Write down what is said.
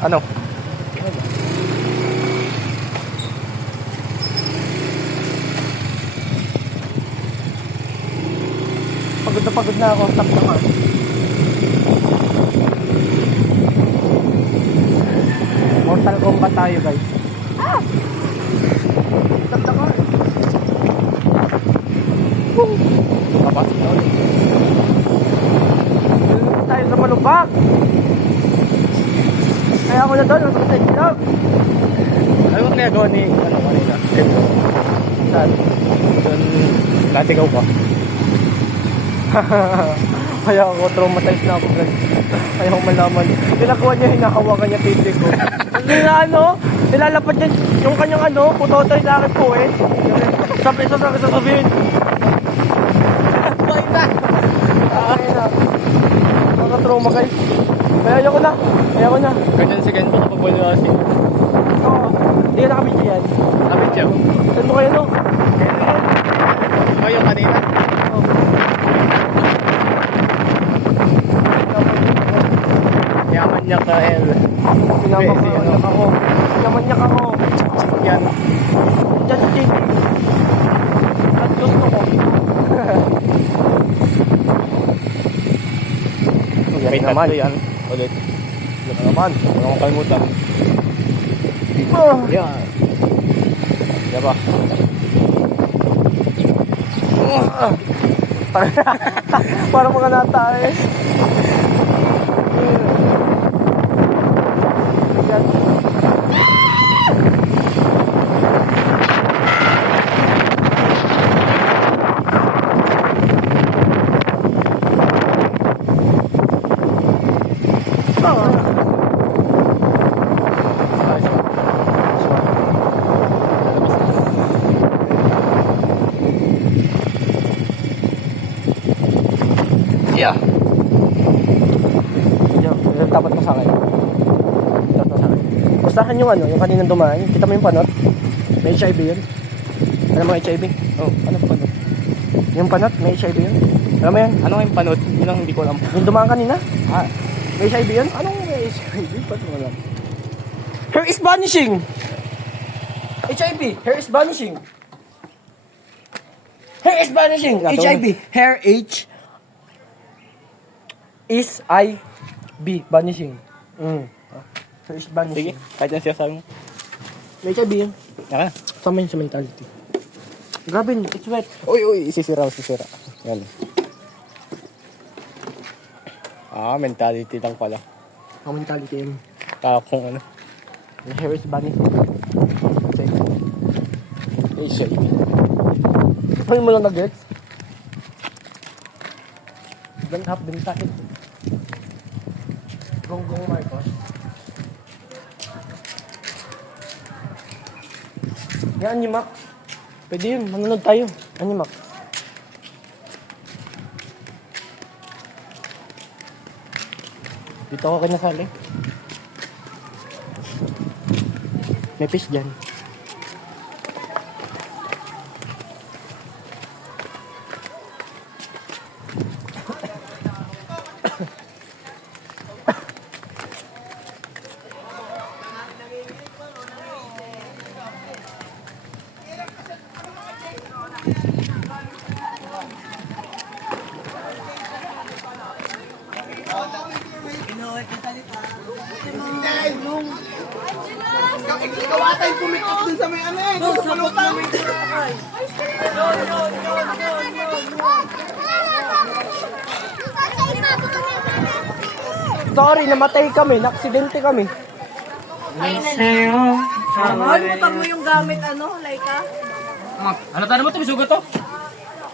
Ano? Pagod na ako. Stop naman. Mortal Kombat tayo, guys. Stop naman. Kapasok na ulit. Dito tayo sa malubak. Kaya ako na doon, nasa sa ilog. Ano ang nagawa ni, ano kanina? Saan? Doon, natigaw pa. Kaya ako, traumatized na ako, guys. Kaya ako malaman. Pinakuha niya, hinahawakan niya pipi ko. Hindi na ano, nilalapad niya yung kanyang ano, putotoy sa akin po eh. Sasabihin. Bakit na? Ayun na. Nakaka-trauma, guys. Kaya ayoko na. Ganyan si Kenzo kapag wala kasi. Oo. Hindi ka nakabidyo yan. Nakabidyo? Saan mo kayo no? Kayo kanina? Oo. Yamanyak ka, El. Pinamanyak ako. Yamanyak ako. Yan. Diyan si JP. At gusto ko. Yan naman. Yan. Ulit. Yan naman. Huwag akong kalimutan. Yan. Yan ba? Parang mga nata eh. Yan. Yeah. Dapat mo sa akin. Gustahan yung ano, yung kaninang dumaan. Kita mo yung panot? May HIV yun. Alam mo HIV? Oh, ano panot? Yung panot, may HIV yun. Alam mo yan? Ano yung panot? Yun ang hindi ko alam. Yung dumaan kanina? Ah, may HIV yun? Anong may HIV? Ba't mo alam? Hair is vanishing! HIV! Hair is vanishing! Hair is vanishing! HIV! Hair H is I-B, vanishing. Hair is vanishing. Sige, kahit yan siya sabi mo. May HIV yun. Yan. Sama yun sa mentality. Grabe, it's wet. Uy, sisira. Yan. Mentality lang pala. Ang mentality yun. Kung ano. Yung hair is vanishing. HIV. Paano mo lang nag-gets? Don't have them tayo. Gonggong Marcos. Yan, Anyimak. Pwede yun, manunod tayo. Anyimak. Dito ako kinasali. May fish dyan. Gawa tayong pumikot dun sa may ano eh. Dun sa pulutan. Sorry, namatay kami. Naksidente kami. Mahal mo mo yung gamit, ano, Laika? Ano tayo mo ito? May sugat to?